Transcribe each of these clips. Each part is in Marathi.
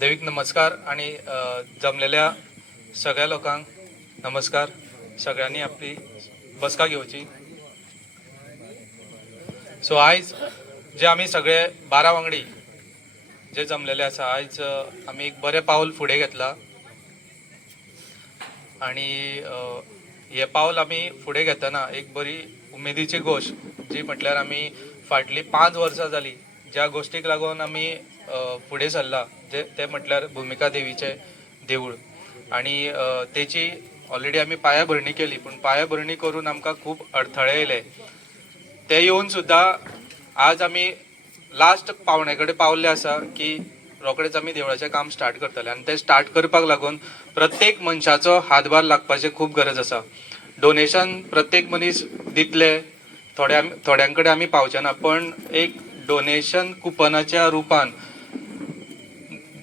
देवीक नमस्कार आणि जमलेल्या सगळ्या लोकांक नमस्कार. सगळ्यांनी आपली बसका घेवची. सो आयज जे आमी सगळे 12 वांगडी जे जमलेले आसा, आयज आमी एक बरें पाऊल फुडें घेतला आणि हे पाऊल आमी फुडें घेतना एक बरी उमेदीची गोष्ट जी म्हटल्यार आमी फाटली 5 वर्सां जाली ज्या गोष्टीक लागून आमी फुडें सरला ते म्हटल्यार भुमिका देवीचे देवूळ आणि तेची ऑलरेडी आमी पायाभरणी केली. पण पायाभरणी करून आमकां खूब अडथळे येयले. ते येवन सुद्धा आज आमी लास्ट पावणे कडेन पावल्ले आसा की रोखडेच आमी देवळाचें काम स्टार्ट करतले आनी ते स्टार्ट करपाक लागून प्रत्येक मनशाचो हातभार लागपाची खूब गरज आसा. डोनेशन प्रत्येक मनीस दितले थोड्यां कडेन आमी पावचे ना, पण एक डोनेशन कुपनाच्या रुपान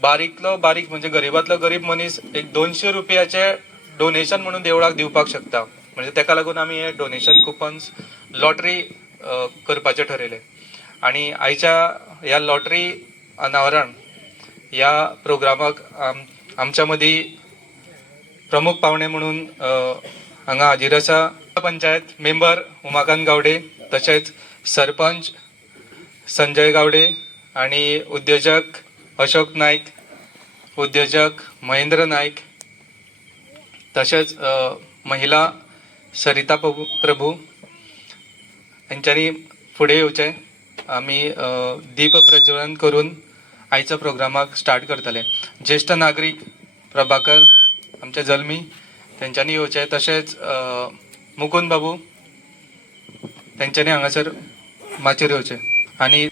बारीकलो बारीक म्हणजे गरीबातलो गरीब मनीस एक 200 रुपयाचे डोनेशन म्हणून देवळाक दिवपाक शकता. म्हणजे ताका लागून आमी हे डोनेशन कुपन्स लॉटरी करपाचे ठरयले आणि आयच्या ह्या लॉटरी अनावरण ह्या प्रोग्रामाक आमच्या मदीं प्रमुख पावणे म्हणून हांगा हाजीर आसा पंचायत मेंबर उमाकांत गावडे, तशेंच सरपंच संजय गावडे आणि उद्योजक अशोक नाईक, उद्योजक महेंद्र नाईक, तशेंच महिला सरिता प्रभू हेंच्यांनी फुडें येवचें. आमी दीप प्रज्वलन करून आयच्या प्रोग्रामाक स्टार्ट करतले. ज्येष्ठ नागरीक प्रभाकर आमचे जल्मी तेंच्यांनी येवचें. तशेंच मुकुंद बाबू तेंच्यांनी हांगासर माचयेर येवचें. आनी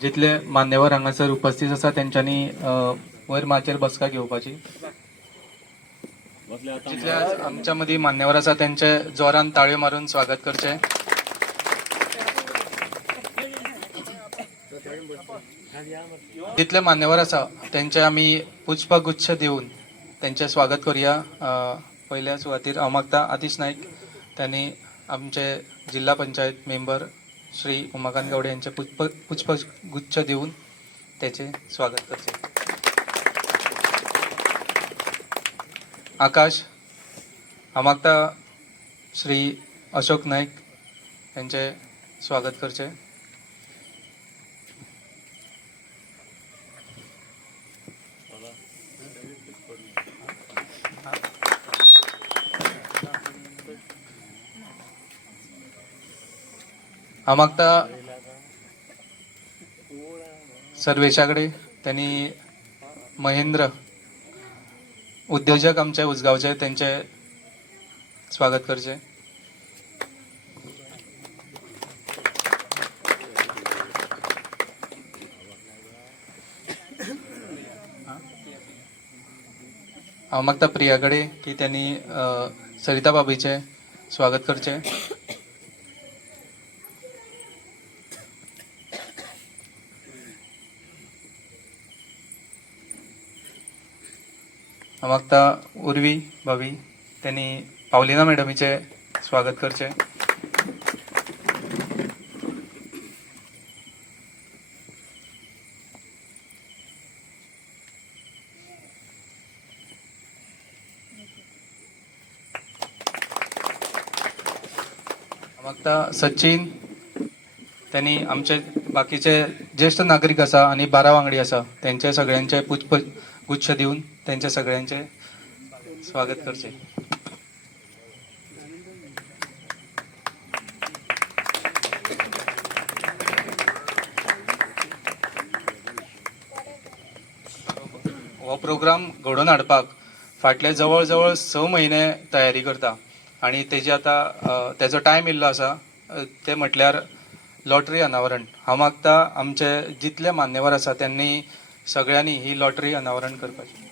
जितले मान्यवर हांगासर उपस्थित आसा तेंच्यांनी वयर माचयेर बसका घेवपाची. जितले आमच्या मदीं मान्यवर आसा तेंचे जोरान ताळयो मारून स्वागत करचें. जितले मान्यवर आसा तेंचे आमी पुष्पगुच्छ दिवन तेंचे स्वागत करुया. पयल्या सुवातेर हांव मागता आतिश नाईक त्यांनी आमचे जिल्हा पंचायत मेंबर श्री उमाकांत गावडे यांचे पुष्पगुच्छ देऊन त्याचे स्वागत करते. आकाश हांव मागता श्री अशोक नाईक यांचे स्वागत करचे. हांव मागता सर्वेशाकडे त्यांनी महेंद्र उद्योजक आमचे उसगावचे त्यांचे स्वागत करचे. हांव मागता प्रियाकडे की त्यांनी सरिता बाबीचे स्वागत करचे. हांव मागता उर्वी भाभी त्यांनी पावलिना मॅडमीचे स्वागत करचे. हांव मागता सचिन त्यांनी आमचे बाकीचे ज्येष्ठ नागरिक आसा आणि 12 वांगडी आसा त्यांचे सगळ्यांचे गुच्छ दिवन त्यांचे सगळ्यांचे स्वागत करचे. हो प्रोग्राम घडोवन हाडपाक फाटले जवळ जवळ 6 म्हयने तयारी करता आणि तेजी आतां तेजो टायम येयल्लो आसा ते म्हटल्यार लॉटरी अनावरण. हांव मागता आमचे जितले मान्यवर आसा त्यांनी सगळ्यांनी ही लॉटरी अनावरण करपाची.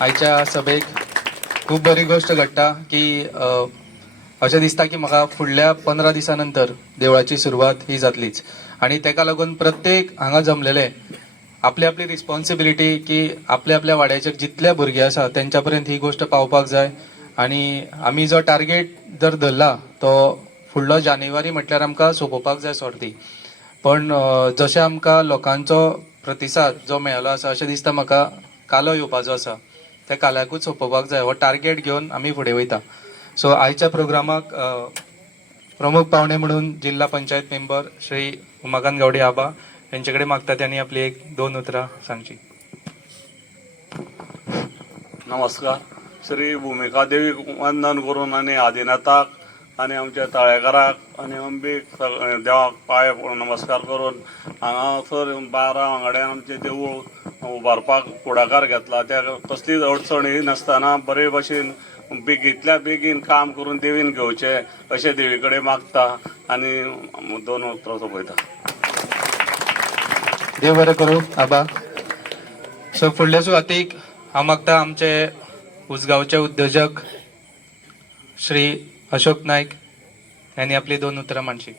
आयच्या सभेक खूप बरी गोष्ट घडटा की अशें दिसता की म्हाका फुडल्या 15 दिसां नंतर देवळाची सुरवात ही जातलीच आणि तेका लागून प्रत्येक हांगा जमलेले आपली आपली रिस्पॉन्सिबिलिटी की आपल्या आपल्या वाड्याचे जितले भुरगे आसा तेंच्या पर्यंत ही गोष्ट पावपाक जाय आणि आमी जो टार्गेट जर धरला तो फुडलो जानेवारी म्हटल्यार आमकां सोंपोवपाक जाय सोरती. पण जशें आमकां लोकांचो प्रतिसाद जो मेळ्ळो आसा अशें दिसता म्हाका कालो येवपाचो आसा त्या काल्याकूच सोंपोवपाक जाय हो टार्गेट घेवन आमी फुडें वयता. सो आयच्या प्रोग्रामाक प्रमुख पावणे म्हणून जिल्हा पंचायत मेंबर श्री उमाकांत गावडे आबा यांचे कडेन मागता त्यांनी आपली 1-2 उतरां सांगची. नमस्कार. श्री भूमिका देवीक वंदन करून आनी आदिनाथाक आनी आमच्या तळेकाराक आनी अंबीक देवाक पांय नमस्कार करून हांगासर 12 वांगड्यान आमचें देवूळ उबारपाक फुडाकार घेतला. त्या कसलीच अडचण ही नासतना बरे भशेन बेगींतल्या बेगीन काम करून देवीन घेवचें अशें देवी कडेन मागता आनी 2 उतरां सोंपयता. देव बरें करूं आबा. सो फुडले सुवातेक हांव मागता आमचे उसगांवचे उद्योजक श्री अशोक नायक यांनी आपली 2 उतरां मांडची.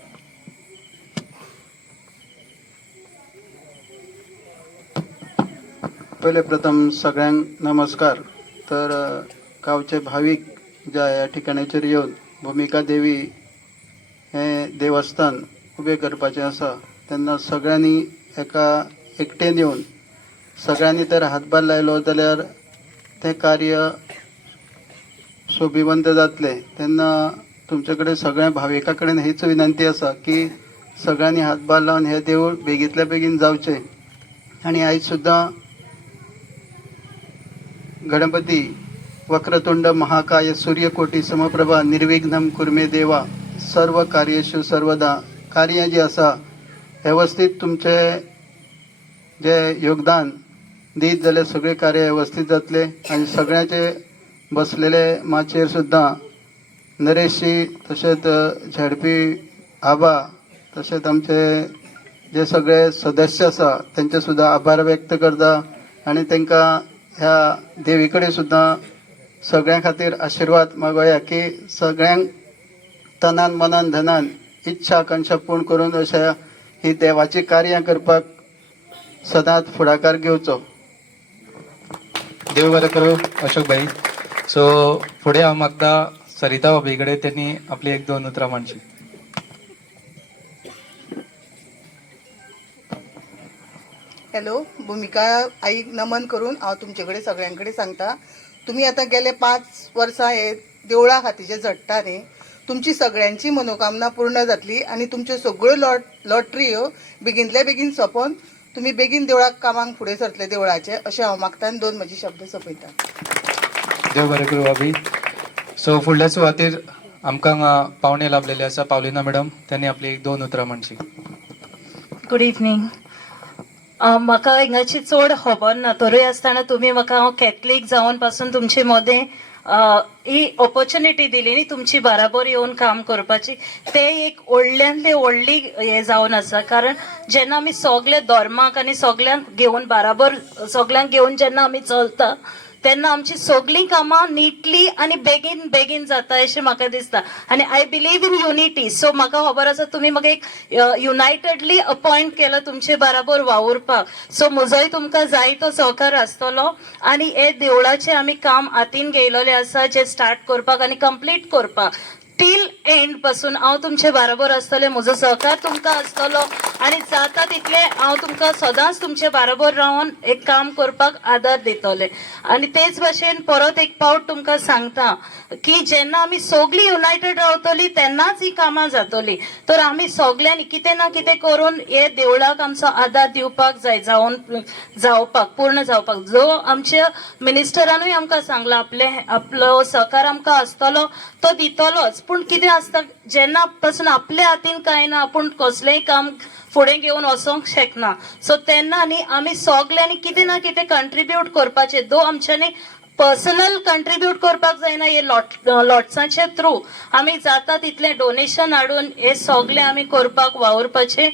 पहिले प्रथम सगळ्यांक नमस्कार. तर गावचे भाविक ज्या ह्या ठिकाणाचेर येवन भूमिका देवी हें देवस्थान उबें करपाचें आसा तेन्ना सगळ्यांनी एका एकटेन येवन सगळ्यांनी तर हातभार लायलो जाल्यार तें कार्य सोबीवंत जातलें. तेन्ना तुमचे कडेन सगळ्या भाविकां कडेन हीच विनंती आसा की सगळ्यांनी हातभार लावन हें देवूळ बेगींतल्या बेगीन जावचें. आनी आयज सुद्दां गणपती वक्रतुंड महाकाय सूर्यकोटी समप्रभा निर्विघ्नं कुर्मे देवा सर्व कार्येषु सर्वदा कार्य जी आसा व्यवस्थित तुमचे जे योगदान दीत जाल्यार सगळे कार्य व्यवस्थित जातले. आनी सगळ्यांचे बसलेले माचयेर सुद्दां नरेशजी तशेंच झेडपी आबा तशेंच आमचे जे सगळे सदस्य आसा तेंचे सुद्दां आभार व्यक्त करता आनी तांकां ह्या देवी कडेन सुद्दां सगळ्यां खातीर आशिर्वाद मागोया की सगळ्यांक तनान मनान धनान इच्छा आकांक्षा पूर्ण करून अशा ही देवाची कार्यां करपाक सदांच फुडाकार घेवचो. देव बरें करूं अशोक भाई. सो फुडें हांव मागता सरिता बाबी कडेन त्यांनी आपली 1-2 उतरां मांडची. हॅलो, भूमिका आईक नमन करून हांव तुमचे कडेन सगळ्यां कडेन सांगता, तुमी आतां गेले 5 वर्सां हे देवळा खातीरचे झडटा न्ही, तुमची सगळ्यांची मनोकामना पूर्ण जातली आणि तुमच्यो सगळ्यो लॉटऱ्यो बेगिनतल्या बेगीन सोंपोवन तुम्ही बेगीन देवळाक कामाक फुडें सरतले देवळाचे अशें हांव मागता आनी 2 म्हजे शब्द सोंपयता. देव बरें करूं भाभी. सो फुडल्या सुवातेर आमकां पावणे लाभलेले आसा. पावलिना मॅडम, त्यांनी आपली 2 उतरां म्हणची. Good evening. म्हाका हिंगाची चड खबर ना, तरूय आसतना तुमी म्हाका हांव कॅथलीक जावन पासून तुमचे मदें ही ऑपॉर्च्युनिटी दिली न्ही तुमची बराबर येवन काम करपाची, ते एक व्हडल्यांतली व्हडली हे जावन आसा. कारण जेन्ना आमी सगळे धर्माक आनी सगळ्यांक घेवन बराबर सगळ्यांक घेवन जेन्ना आमी चलता तेन्ना आमची सगळीं कामां निटली आनी बेगीन बेगीन जाता अशें म्हाका दिसता. आनी I believe in unity. So म्हाका खबर आसा तुमी म्हाका एक युनायटेडली अपॉयंट केला तुमचे बराबर वावुरपाक. सो म्हजोय तुमकां जाय तो सहकार आसतलो आनी हे देवळाचें आमी काम हातीन घेयलेलें आसा जे स्टार्ट करपाक आनी कंप्लीट करपाक टील एंड पासून हांव तुमचे बराबर आसतलें. म्हजो सहकार तुमकां आसतलो आनी जाता तितले हांव तुमकां सदांच तुमचे बराबर रावन एक काम करपाक आदार दितलें. आनी तेच भाशेन परत एक पावट तुमकां सांगता की जेन्ना आमी सगळीं युनायटेड रावतलीं तेन्नाच ही कामां जातलीं. तर आमी सगळ्यांनी कितें ना कितें करून हे देवळाक आमचो आदार दिवपाक जाय, जावपाक पूर्ण जावपाक. जो आमच्या मिनिस्टरानूय आमकां सांगला आपलो सहकार आमकां आसतलो तो दितलोच. पूण कितें आसता जेन्ना पासून आपल्या हातीन कांय ना, आपूण कसलेंय काम फुडें घेवन वचोंक शकना. सो तेन्ना न्ही आमी सगळ्यांनी कितें ना कितें कंट्रिब्यूट करपाचें. दो आमच्यांनी पर्सनल कंट्रिब्यूट करपाक जायना, हे लॉट्साचे थ्रू आमी जाता तितलें डोनेशन हाडून हे सगळें आमी करपाक वावुरपाचें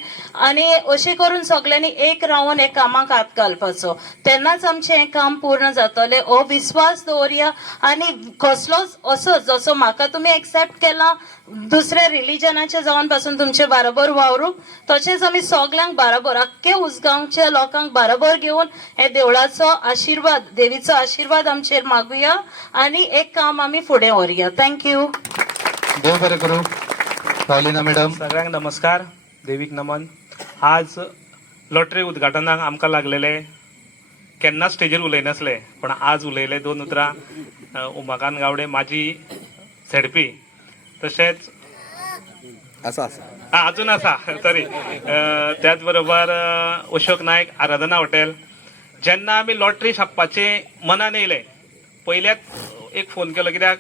आनी अशें करून सगळ्यांनी एक रावन हे कामाक हात घालपाचो. तेन्नाच आमचें हें काम पूर्ण जातलें हो विस्वास दवरया. आनी कसलोच असो जसो म्हाका तुमी एक्सेप्ट केला दुसऱ्या रिलिजनाचे जावन पासून तुमचे बराबर वावरूंक, तशेंच आमी सगळ्यांक बराबर आख्खे उसगांवच्या लोकांक बराबर घेवन हे देवळाचो आशिर्वाद, देवीचो आशिर्वाद आमचेर मागुया आनी एक काम आमी फुडें व्हरया. थँक्यू. देव बरें करूं. पावलिना मॅडम. सगळ्यांक नमस्कार, देवीक नमन. आज लॉटरी उद्घाटनाक आमकां लागलेले केन्ना स्टेजीर उलयनासले, पण आज उलयले 2 उतरां. उमाकांत गावडे माजी झेडपी, तशेंच अजून आसा सॉरी, त्याच बरोबर अशोक नायक, आराधना हॉटेल. जेन्ना आमी लॉटरी छापपाचे मनान येयले पयल्याच एक फोन केलो, कित्याक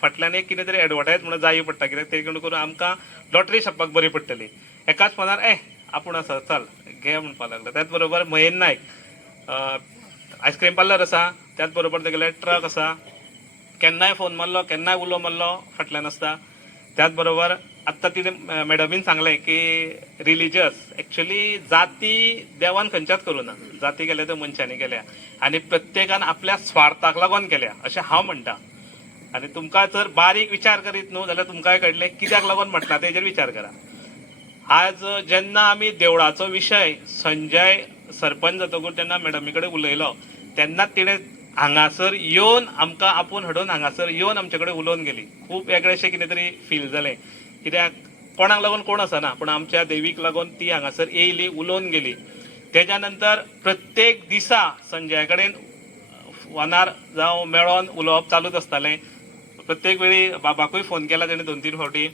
फाटल्यान एक कितें तरी एडवर्टायज म्हणून जाय पडटा, कित्याक ते करून आमकां लॉटरी छापपाक बरी पडटली. एकाच फोनार आपूण आसा चल घे म्हणपाक लागलो. त्याच बरोबर मयेन नायक आयस्क्रीम पार्लर आसा, त्याच बरोबर तेगेले ट्रक आसा. केन्नाय फोन मारलो, केन्नाय उलो मारलो फाटल्यान आसता. त्याच बरोबर आत्तां तिणें मॅडमीन सांगलें की रिलिजियस एक्चुअली जाती देवान खंयच्याच करूं ना, जाती केल्या त्यो मनशांनी केल्या आनी प्रत्येकान आपल्या स्वार्थाक लागून केल्या अशें हांव म्हणटा. आनी तुमकां जर बारीक विचार करीत न्हू जाल्यार तुमकांय कळटलें कित्याक लागून म्हटलां तेजेर विचार करा. आज जेन्ना आमी देवळाचो विशय संजय सरपंच जातकूर जेन्ना मॅडमी कडेन उलयलो तेन्ना तिणें हांगासर येवन आमकां आपूण हाडून हांगासर येवन आमचे कडेन उलोवन गेली. खूब वेगळेशें कितें तरी फील जालें, कित्याक कोणाक लागून कोण आसना, पूण आमच्या देवीक लागून ती हांगासर येयली, उलोवन गेली. तेज्या नंतर प्रत्येक दिसा संजया कडेन फोनार जावं मेळोन उलोवप चालूच आसतालें. प्रत्येक वेळी बाबाकूय फोन केला तेणें 2-3 फावटी,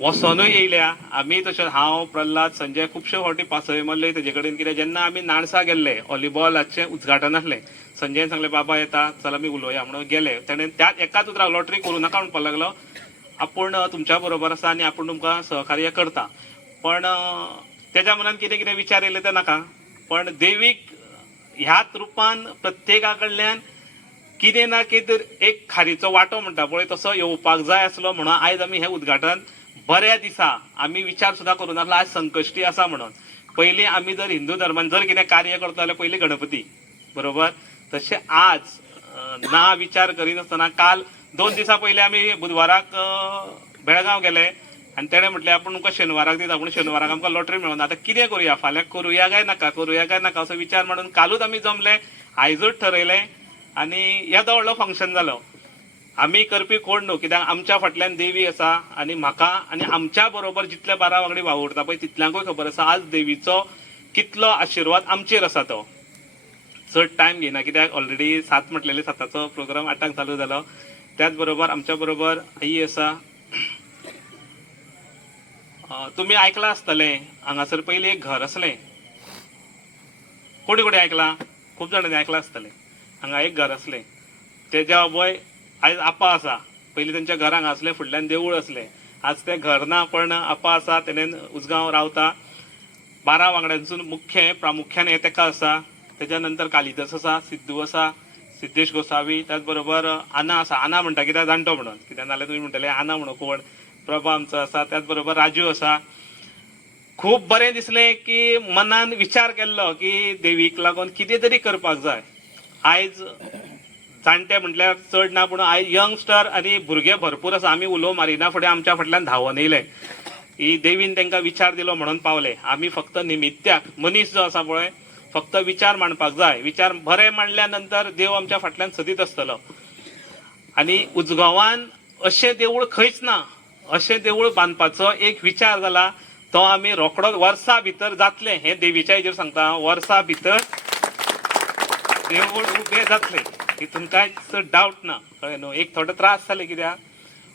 वसोनूय येयल्या आमी. तशें हांव, प्रल्हाद, संजय खुबश्यो फावटी पासय मारल्यो तेजे कडेन. कित्याक जेन्ना आमी नाणसा गेल्ले व्हॉलीबॉलाचें उद्घाटन आसलें, संजयन सांगलें बाबा येता चल आमी उलोवया म्हणून गेले. तेणें त्याच एकाच उतराक लॉटरी करूं नाका म्हणपाक लागलो, आपूण तुमच्या बरोबर आसा आनी आपूण तुमकां सहकार्य करता. पण तेज्या मनान कितें कितें विचार येयले ते नाका, पण देवीक ह्याच रुपान प्रत्येका कडल्यान कितें ना कितें एक खारीचो वांटो म्हणटा पळय तसो येवपाक जाय आसलो. म्हणून आयज आमी हें उद्घाटन बऱ्या दिसा आमी विचार सुद्दां करूं नासलो आज संकश्टी आसा म्हणून. पयलीं आमी जर हिंदू धर्मान जर कितें कार्य करता जाल्यार पयलीं गणपती बरोबर, तशें आज ना विचार करिनासतना काल 2 दिसा पयलीं आमी बुधवाराक बेळगांव गेले आनी तेणें म्हटलें आपूण तुमकां शेनवाराक दिता, पूण शेनवाराक आमकां लॉटरी मेळना. आतां कितें करुया, फाल्यां करुया काय नाका असो विचार मारून कालूच आमी जमले, आयजूच ठरयलें आनी येदो व्हडलो फंक्शन जालो. आमी करपी कोण न्हू, कित्याक आमच्या फाटल्यान देवी आसा आनी म्हाका आनी आमच्या बरोबर जितले 12 वांगडी वावुरता पळय तितल्यांकूय खबर आसा आज देवीचो कितलो आशिर्वाद आमचेर आसा तो. चड टायम घेयना कित्याक ऑलरेडी 7 म्हटलेले 7चो प्रोग्राम 8 चालू जालो. त्याच बरोबर आमच्या बरोबर आई आसा, तुम्ही ऐकला आसतलें हांगासर पयलीं एक घर आसलें. कोणी कोणी ऐकला? खूब जाणांनी ऐकला आसतलें. हांगा एक घर आसलें. तेज्या अभय आयज आपा आसा. पयलीं तेंच्या घरांत हांगा आसलें, फुडल्यान देवूळ आसलें. आज तें घर ना, पण आपा आसा, तेणेन उजगांव रावता. 12 वांगड्यांसून मुख्य प्रामुख्यान हे तेका आसा. तेज्या नंतर कालिदास आसा, सिद्धू आसा, सिद्धेश गोसावी, त्याच बरोबर आना आसा. आना म्हणटा कित्याक जाणटो म्हणून, कित्याक नाल्यार तुमी म्हणटले आना म्हणून कोण. प्रभा आमचो आसा, त्याच बरोबर राजू आसा. खूब बरें दिसलें की मनान विचार केल्लो की देवीक लागून कितें तरी करपाक जाय. आयज जाणटे म्हटल्यार चड ना, पूण आयज यंगस्टर आनी भुरगे भरपूर आसा. आमी उलोव मारिना फुडें आमच्या फाटल्यान धांवून येयले. ही देवीन तांकां विचार दिलो म्हणून पावले. आमी फक्त निमित्याक, मनीस जो आसा पळय, फक्त विचार मांडपाक जाय. विचार बरे मांडल्या नंतर देव आमच्या फाटल्यान सदीत आसतलो. आनी उजगांवान अशें देवूळ खंयच ना. अशें देवूळ बांदपाचो एक विचार जाला, तो आमी रोखडोच वर्सा भितर जातले. हे देवीच्या हेजेर सांगता, वर्सा भितर देवूळ उबें जातलें. हितून कांयच डावट ना. कळ्ळें न्हू. एक थोडे त्रास जाले कित्याक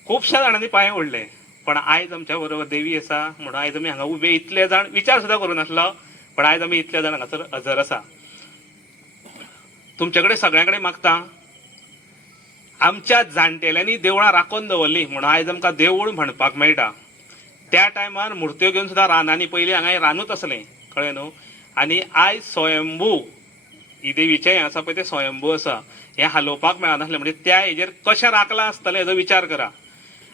खुबश्या जाणांनी पांय ओडले, पण आयज आमच्या बरोबर देवी आसा म्हणून आयज आमी हांगा उबे इतले जाण विचार सुद्दां करूनासलो, पण आयज आमी इतले जाण हांगासर हजर आसा. तुमचे कडेन सगळ्यां कडेन मागता, आमच्या जाणटेल्यांनी देवळां राखून दवरलीं म्हणून आयज आमकां देवूळ म्हणपाक मेळटा. त्या टायमार मुर्त्यो घेवन सुद्दां रानांनी पयलीं हांगा रानूच आसलें. कळ्ळें न्हू. आनी आयज स्वयंभू ही देवीचें हें आसा पळय तें स्वयंभू आसा. हें हालोवपाक मेळनासलें. म्हणजे त्या हेजेर कशें राखलां आसतलें हेजो विचार करा.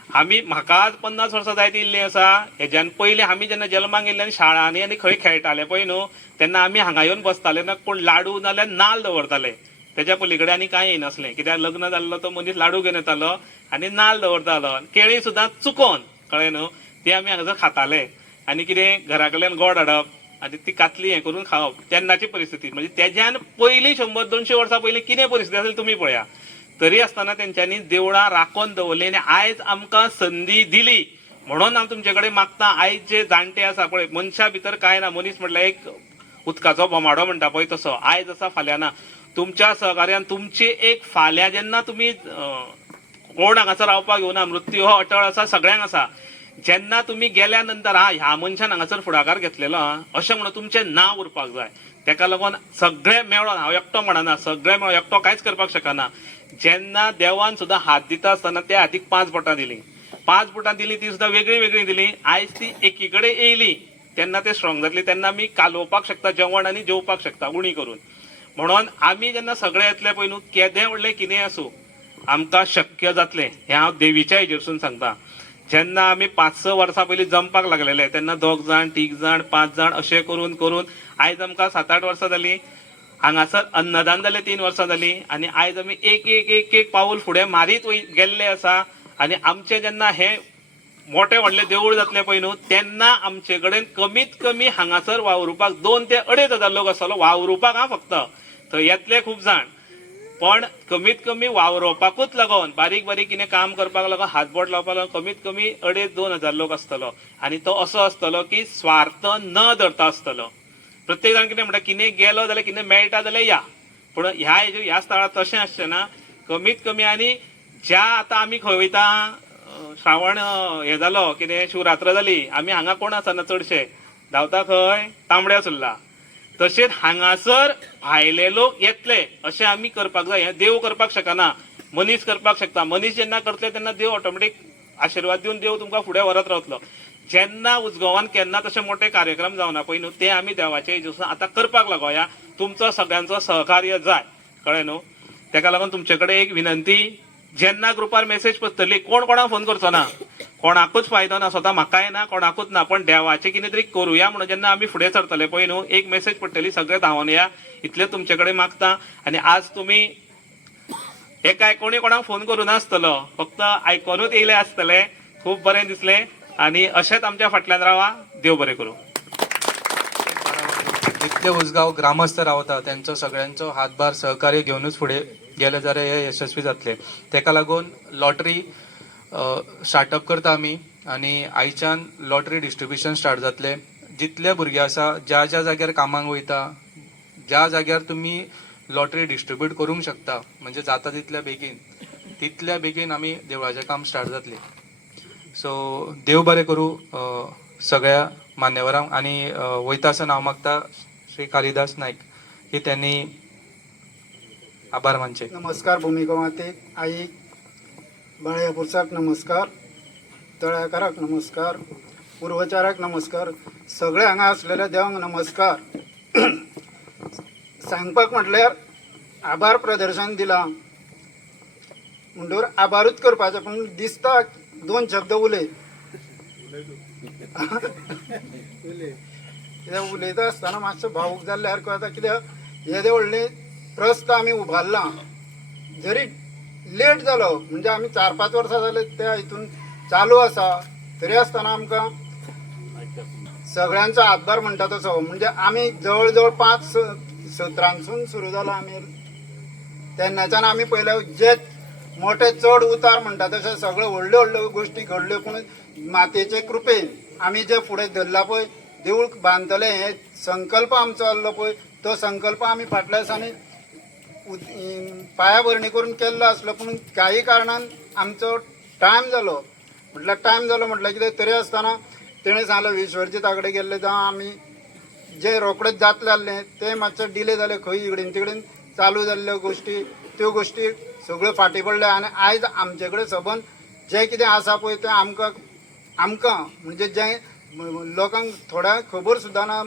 आमी म्हाका आज 50 वर्सां जायत येयल्लीं आसा. हेज्यान पयलीं आमी जेन्ना जल्माक येयल्ले आनी शाळांनी आनी खंय खेळटाले पळय न्हू, तेन्ना आमी हांगा येवन बसताले ना, कोण लाडू नाल्यार नाल्ल दवरताले. तेज्या पलीकडे आनी कांय येयनासलें. कित्याक लग्न जाल्लो तो मनीस लाडू घेवन येतालो आनी नाल्ल दवरतालो. केळीं सुद्दां चुकोवन, कळ्ळें न्हू, ती आमी हांगासर खाताले. आनी कितें घरा कडल्यान गोड हाडप आनी ती कातली हें करून खावप. तेन्नाची परिस्थिती. म्हणजे तेज्यान पयलीं 100-200 वर्सां पयलीं कितें परिस्थिती आसली तुमी पळया. तरी आसतना तेंच्यांनी देवळां राखून दवरलीं आनी आयज आमकां संदी दिली म्हणून हांव तुमचे कडेन मागता. आयज जे जाणटे आसा पळय, मनशा भितर कांय ना. मनीस म्हटल्यार एक उदकाचो बोमाडो म्हणटा पळय तसो. आयज आसा फाल्यां ना. तुमच्या सहकार्यान तुमची एक फाल्यां जेन्ना तुमी कोण हांगासर रावपाक येवना, मृत्यू हो अटळ आसा, सगळ्यांक आसा. जेन्ना तुमी गेल्या नंतर ह्या मनशान हांगासर फुडाकार घेतलेलो अशें म्हणून तुमचें नांव उरपाक जाय. तेका लागून सगळे मेळोन, हांव एकटो म्हणना, सगळे मेळोन, एकटो कांयच करपाक शकना. जेन्ना देवान सुद्दां हात दिता आसतना त्या हातीक 5 बोटां दिलीं. 5 बोटां दिलीं ती सुद्दां वेगळी वेगळी दिलीं. आयज ती एकी कडेन येयली तेन्ना ते स्ट्रॉंग जातली. तेन्ना आमी कालोवपाक शकता जेवण आनी जेवपाक शकता उणी करून. म्हणून आमी जेन्ना सगळे येतले पळय न्हू, केदें व्हडलें कितें आसूं आमकां शक्य जातलें. हें हांव देवीच्या हेजेरसून सांगता. जेन्ना आमी 5-6 वर्सां पयलीं जमपाक लागलेले तेन्ना 2 जाण, 3 जाण, 5 जाण अशें करून करून आयज आमकां 7-8 वर्सां जालीं. हांगासर अन्नदान जालें 3 वर्सां जालीं. आनी आयज आमी एक पाऊल फुडें मारीत गेल्ले आसा. आनी आमचें जेन्ना हें मोठें व्हडलें देवूळ जातलें पळय न्हू, तेन्ना आमचे कडेन कमीत कमी हांगासर वावुरपाक 2 ते 2,500 लोक आसतलो. वावुरपाक फक्त थंय येतले खूब जाण, पण कमीत कमी वावरपाकूच लागून, बारीक बारीक कितें काम करपाक लागून, हातबोट लावपाक लागून कमीत कमी 2,500-2,000 लोक आसतलो. आनी तो असो आसतलो की स्वार्थ न धरता आसतलो. प्रत्येक जाण कितें म्हणटा, कितें गेलो जाल्यार कितें मेळटा जाल्यार या, पूण ह्या स्थळार तशें आसचें ना. कमीत कमी आनी ज्या आतां आमी खंय वयता, श्रावण हें जालो, कितें शिवरात्र जाली, आमी हांगा कोण आसना चडशे, धांवता खंय तांबड्या सुर्ला. तशेंच हांगासर भायले लोक येतले अशें आमी करपाक जाय. हें देव करपाक शकना, मनीस करपाक शकता. मनीस जेन्ना करतले तेन्ना देव ऑटोमॅटीक आशिर्वाद दिवन देव तुमकां फुडें व्हरत रावतलो. जेन्ना उजगांवान केन्ना तशे मोठे कार्यक्रम जावना पळय न्हू, ते आमी देवाचे हेजेरसून आतां करपाक लागोया. तुमचो सगळ्यांचो सहकार्य जाय. कळ्ळें न्हू. तेका लागून तुमचे कडेन एक विनंती, जेन्ना ग्रुपार मेसेज पडटली कोण कोणाक फोन करचो ना, कोणाकूच फायदो ना, स्वता म्हाकाय ना, कोणाकूच ना, पण देवाचें कितें तरी करुया म्हणून जेन्ना आमी फुडें सरतले पळय न्हू, एक मेसेज पडटली, सगळे धांवून या. इतलें तुमचे कडेन मागता. आनी आज तुमी एकाय कोणी कोणाक फोन करूं नासतलो, फक्त आयकोनूच येयले आसतले. खूब बरें दिसलें. आनी अशेंच आमच्या फाटल्यान रावा. देव बरें करूं. इतले उजगांव ग्रामस्थ रावता त्यांचो सगळ्यांचो हातभार सहकार्य घेवनूच फुडें गेले जाल्यार हे यशस्वी जातले. तेका लागून लॉटरी स्टार्टअप करता आमी आनी आयच्यान लॉटरी डिस्ट्रिब्युशन स्टार्ट जातले. जितले भुरगे आसा, ज्या ज्या जाग्यार कामाक वयता, ज्या जाग्यार तुमी लॉटरी डिस्ट्रिब्यूट करूंक शकता, म्हणजे जाता तितल्या बेगीन आमी देवळाचें काम स्टार्ट जातलें. सो देव बरें करूं. सगळ्या मान्यवरांक आणि वयता आसतना हांव मागता श्री कालिदास नायक की त्यांनी आभार मानचे. नमस्कार भूमिका माते आई बाळ्या पुरसाक नमस्कार, तळ्याकाराक नमस्कार, पूर्वचाराक नमस्कार, सगळे हांगा असलेल्या देवांक नमस्कार. सांगपाक म्हटल्यार आभार प्रदर्शन दिलां म्हणटवर आभारूच करपाचें, पूण दिसता 2 शब्द उलय कित्याक उलयता आसतना मातसो भावूक जाल्ल्यार कळटा. कित्याक येदे व्हडले प्रस्त आमी उबारलां, जरी लेट जालो म्हणजे आमी 4-5 वर्सां जाले त्या हितून चालू आसा, तरी आसतना आमकां सगळ्यांचो हातभार म्हणटा तसो, म्हणजे आमी जवळ जवळ 5 सत्रांसून सुरू जाला. आमी तेन्नाच्यान आमी पयले जे मोठे चड उतार म्हणटा तशें सगळ्यो व्हडल्यो व्हडल्यो गोश्टी घडल्यो, पूण मातयेचे कृपेन आमी जे फुडें धरला पळय देवूळ बांदतले हे संकल्प आमचो आसलो पळय, तो संकल्प आमी फाटल्या दिसांनी पायाभरणी करून केल्लो आसलो, पूण काही कारणान आमचो टायम जालो म्हटल्यार कितें तरी आसतना तेणें सांगलें विश्वजिता कडेन गेल्ले जावं आमी जे रोखडेच जातले आसले ते मातशे डिले जाले, खंय इकडेन तिकडेन चालू जाल्ल्यो गोश्टी त्यो गोश्टी सगळ्यो फाटी पडल्या. आनी आयज आमचे कडेन सबंद जे कितें आसा पळय तें आमकां म्हणजे जे लोकांक थोड्या खबर सुद्दां ना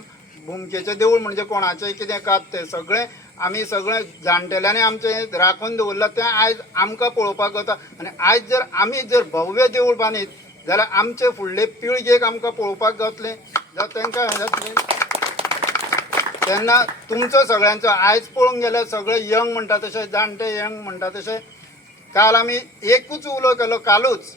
भुमकेचें देवूळ म्हणजे कोणाचें कितें कात तें सगळें आमी सगळें जाणटेल्यांनी आमचें राखून दवरलां तें आयज आमकां पळोवपाक गावता. आनी आयज जर आमी भव्य देवूळ बांदीत जाल्यार आमचे फुडले पिळगेक आमकां पळोवपाक गावतलें जावं तांकां हें जातलें. तेन्ना तुमचो सगळ्यांचो आयज पळोवंक गेल्यार सगळे यंग म्हणटा तशें जाणटे यंग म्हणटा तशें काल आमी एकूच उलो केलो, कालूच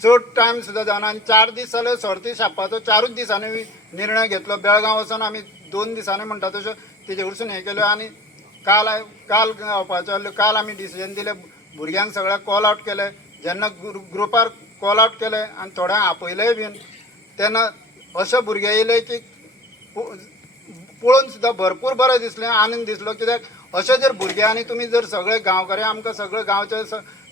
चड टायम सुद्दां जावना आनी 4 दीस जाले सर्ती छापपाचो 4च दिसांनी निर्णय घेतलो. बेळगांव वचून आमी 2 दिसांनी म्हणटा तशें तेजे कडसून हें केलें आनी काल गावपाचें आसलें. काल आमी डिसिजन दिलें, भुरग्यांक सगळ्यांक कॉल आवट केलें. जेन्ना ग्रुपार कॉल आवट केलें आनी थोड्यांक आपयलेंय बीन तेन्ना अशे भुरगे येयले की पळोवन सुद्दां भरपूर बरें दिसलें, आनंद दिसलो. कित्याक अशे जर भुरगे आनी तुमी जर सगळे गांवकारी आमकां सगळे गांवचे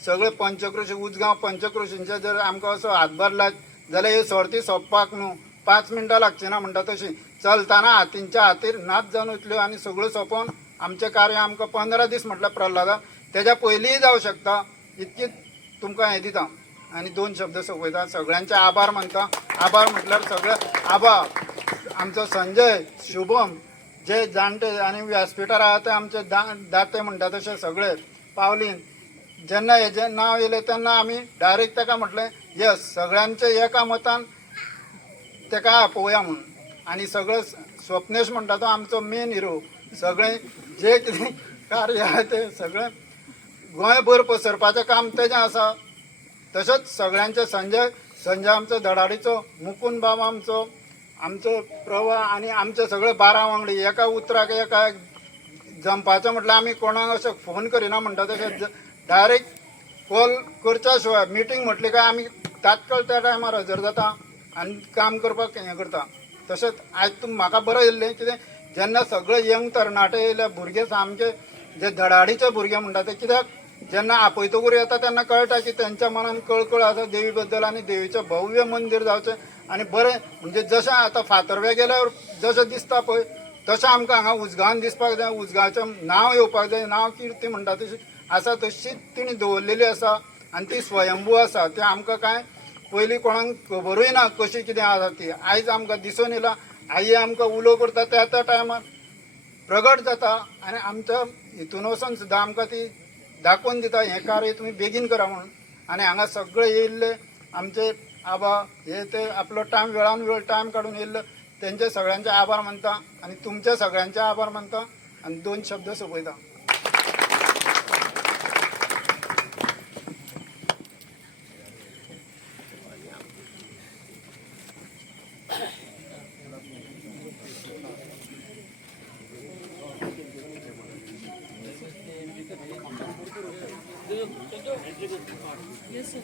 सगळे पंचक्रोशी उजगांव पंचक्रोशींचे जर आमकां असो हातभार लायत जाल्यार ह्यो सर्ती सोंपपाक न्हू 5 मिनटां लागची ना म्हणटा तशी चलताना हातींच्या हातीर नाच जावन वतल्यो आनी सगळ्यो सोंपोवन आमचें कार्य आमकां 15 दीस म्हटल्यार प्रल्हादान तेज्या पयलींय जावं शकता इतकी तुमकां हें दिता. आनी 2 शब्द सोंपयता, सगळ्यांचे आभार मानता. आभार म्हटल्यार सगळे आभार आमचो संजय शुभम जे जाणटे आनी व्यासपीठार आहा ते आमचे दाते म्हणटा तशें सगळे पावलीन. जेन्ना हेजें नांव येयलें तेन्ना आमी डायरेक्ट ताका म्हटलें यस सगळ्यांचे एका मतान ताका आपोवया म्हणून. आनी सगळे स्वप्नेश म्हणटा तो आमचो मेन हिरो. सगळें जे कितें कार्य आहा तें सगळें गोंयभर पसरपाचें काम तेजें आसा. तशेंच सगळ्यांचे संजय आमचो धडाडीचो, मुकुंद बाबा आमचो प्रवा आनी आमचे सगळे 12 वांगडी एका उतराक एका जमपाचें म्हटल्यार आमी कोणाक अशें फोन करिना म्हणटा तशें डायरेक्ट कॉल करच्या शिवाय मिटींग म्हटली काय आमी तात्काळ त्या टायमार हजर जाता आनी काम करपाक हें करता. तशेंच आयज तुमी म्हाका बरें येयल्लें कितें जेन्ना सगळे यंग तरणाटे येयले भुरगे सामके जे धडाडीचे भुरगे म्हणटा ते कित्याक जेन्ना आपयतकूर येता तेन्ना कळटा की तेंच्या मनान कळकळ आसा देवी बद्दल आनी देवीचें भव्य मंदीर जावचें आनी बरें म्हणजे जशें आतां फातर्वे गेल्यार जशें दिसता पळय तशें आमकां हांगा उजगांवान दिसपाक जाय. उजगांवचें नांव येवपाक जाय, नांव किर्ती म्हणटा तशी आसा तशीच तिणी दवरलेली आसा आनी ती स्वयंभू आसा. ते आमकां कांय पयलीं कोणाक खबरूय ना कशी कितें आसा ती. आयज आमकां दिसून येयला, आई आमकां उलो करता त्या टायमार प्रगट जाता आनी आमच्या हितून वचून सुद्दां आमकां ती दाखोवन दिता हें कार्य तुमी बेगीन करा म्हणून. आनी हांगा सगळे येयल्ले आमचे आबा हे ते आपलो टायम वेळान वेळ टायम काडून येयल्ले तेंचे सगळ्यांचे आभार मानता आनी तुमचे सगळ्यांचे आभार मानता आनी 2 शब्द सोंपयता. Yes,